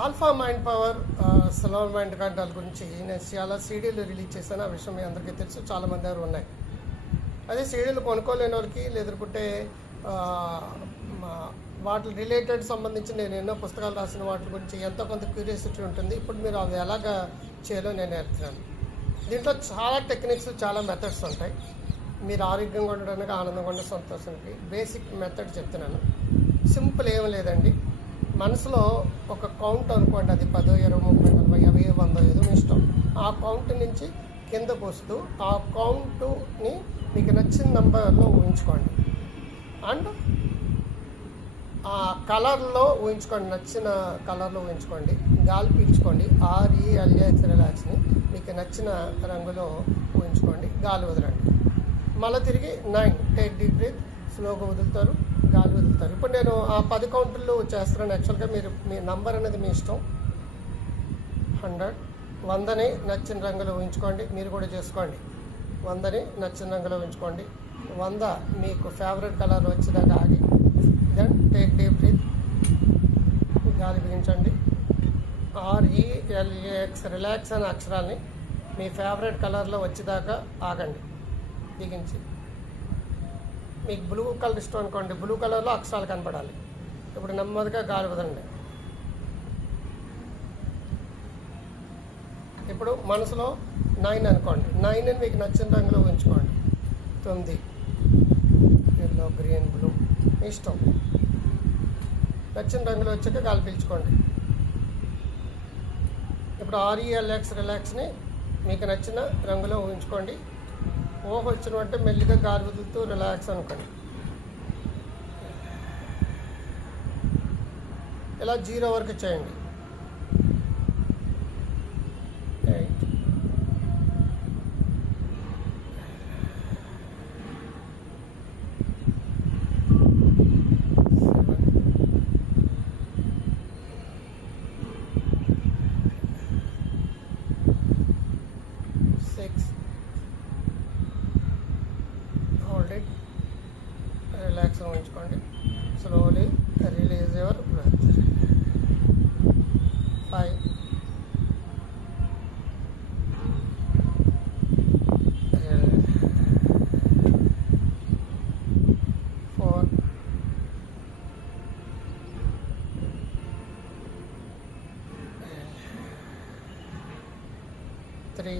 Alpha mind power, solar mind control గురించి నేను చాలా సీడీలు రిలీజ్ చేశాను. ఆ విషయం మీ అందరికీ తెలుసు, చాలామంది దగ్గర ఉన్నాయి. అదే సీడీలు కొనుక్కోలేని వాళ్ళకి లేదంటే వాటి రిలేటెడ్ సంబంధించి నేను ఎన్నో పుస్తకాలు రాసిన వాటి గురించి ఎంతో కొంత క్యూరియాసిటీ ఉంటుంది. ఇప్పుడు మీరు అవి ఎలాగ చేయాలో నేను నేర్పుతున్నాను. దీంట్లో చాలా టెక్నిక్స్, చాలా మెథడ్స్ ఉంటాయి. మీరు ఆరోగ్యంగా ఉండడానికి, ఆనందంగా ఉండే, సంతోషానికి బేసిక్ మెథడ్ చెప్తున్నాను. సింపుల్ ఏం లేదండి. మనసులో ఒక కౌంట్ అనుకోండి, అది 10, 20, 30, 40, 50, 100 ఏదో ఇష్టం. ఆ కౌంట్ నుంచి కిందకు వస్తూ ఆ కౌంటుని మీకు నచ్చిన నెంబర్లో ఊహించుకోండి. అండ్ ఆ కలర్లో ఊహించుకోండి, నచ్చిన కలర్లో ఊహించుకోండి. గాలి పీల్చుకోండి, RELAX రిలాక్స్ని మీకు నచ్చిన రంగులో ఊహించుకోండి. గాలి వదలండి. మళ్ళీ తిరిగి 9 టేక్ డీప్ బ్రీత్, స్లోగా వదులుతారు, గాలి వదులుతారు. ఇప్పుడు నేను ఆ 10 కౌంటుల్లో చేస్తున్నాను. యాక్చువల్గా మీ నంబర్ అనేది మీ ఇష్టం. 100, 100ని నచ్చిన రంగులో ఊహించుకోండి. మీరు కూడా చేసుకోండి. 100ని నచ్చిన రంగులో ఊహించుకోండి. 100 మీకు ఫేవరెట్ కలర్ వచ్చేదాకా ఆగి, దెన్ టేక్ డీప్ బ్రీత్, గాలి బిగించండి. RELAX రిలాక్స్ అనే అక్షరాన్ని మీ ఫేవరెట్ కలర్లో వచ్చేదాకా ఆగండి, బిగించి. మీకు బ్లూ కలర్ ఇష్టం అనుకోండి, బ్లూ కలర్లో అక్షరాలు కనపడాలి. ఇప్పుడు నెమ్మదిగా గాలి వదలండి. ఇప్పుడు మనసులో 9 అనుకోండి. 9ని మీకు నచ్చిన రంగులో ఉంచుకోండి. 9 ఎల్లో, గ్రీన్, బ్లూ ఇష్టం. నచ్చిన రంగులో వచ్చాక గాలి పీల్చుకోండి. ఇప్పుడు RELAX రిలాక్స్ని మీకు నచ్చిన రంగులో ఊహించుకోండి. ఊహ వచ్చినట్టే మెల్లిగా గాలి వదులుతూ రిలాక్స్ అనుకోండి. ఇలా 0 వరకు చేయండి. 8, 7, 6, హోల్డ్ ఇట్, రిలాక్స్ ఉంచుకోండి. Slowly release your breath. 5, 4, 3,